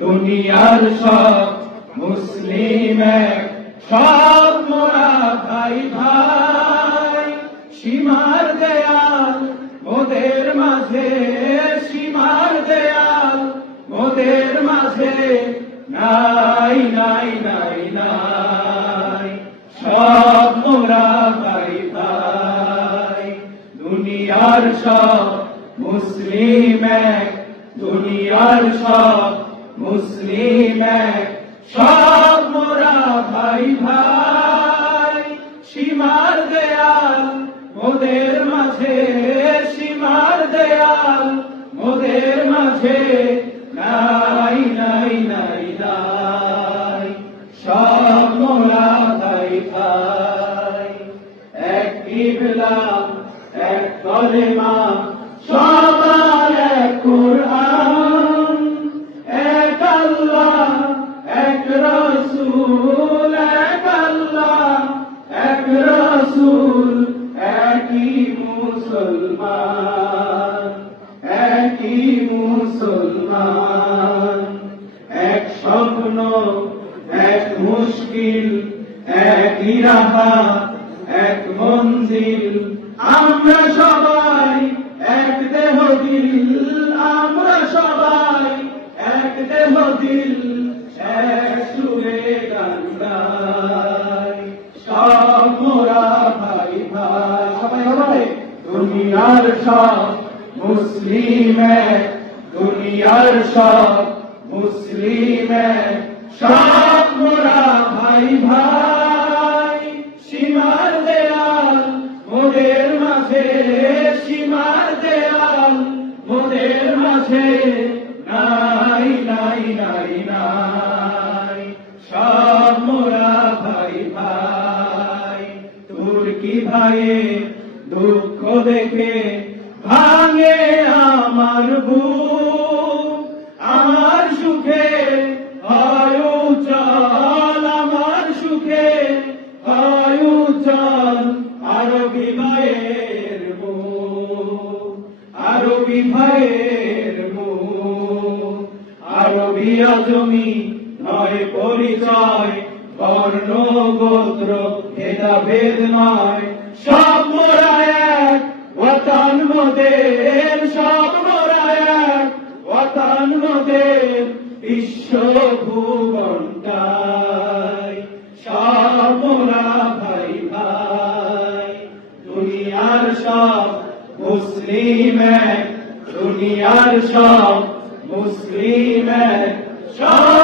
দুনিয়ার সব মুসলিম সব মোরা ভাই ভাই, সীমার দেয়াল, মোদের মাঝে সীমার দেয়াল, মোদের মাঝে নাই নাই নাই নাই। সব মোরা ভাই ভাই, দুনিয়ার সব মুসলিম এক। দুনিয়ার সব মুসলিম সব মোরা ভাই ভাই। সীমার দেয়াল মাঝে, সীমার দেয়াল মাঝে, নাই নাই নাই নাই। সব মোরা ভাই ভাই। এক কিবলা, এক কলেমা সবার মুসলমান এক স্বপ্ন, এক মুশকিল, এক ইরাহা, এক মঞ্জিল। আমরা সবাই এক দেহ দিল। আমরা সবাই এক দেহ দিল। এক সুরে সব মোরা ভাই ভাই। সবাই দুনিয়ার সব মুসলিম দুনিয়ার সব মুসলিম সব মোরা ভাই ভাই সীমার দেয়াল মোদের মাঝে সীমার দেয়াল মোদের মাঝে নাই নাই নাই নাই। সব মোরা ভাই ভাই, তুর্কি ভাইয়ে দুঃখ দেখে ভাঙে আমার বুক। আমার সুখে চল আমার সুখে মুখ, আরবি ভাইয়ের মুখ। আরবি আজমি নয় পরিচয় বর্ণ গোত্র ভেদা ভেদ নয়, সব মোরা ভুবনটাই সব মোরা ভাই দুনিয়ার সব মুসলিম দুনিয়ার সব মুসলিম সব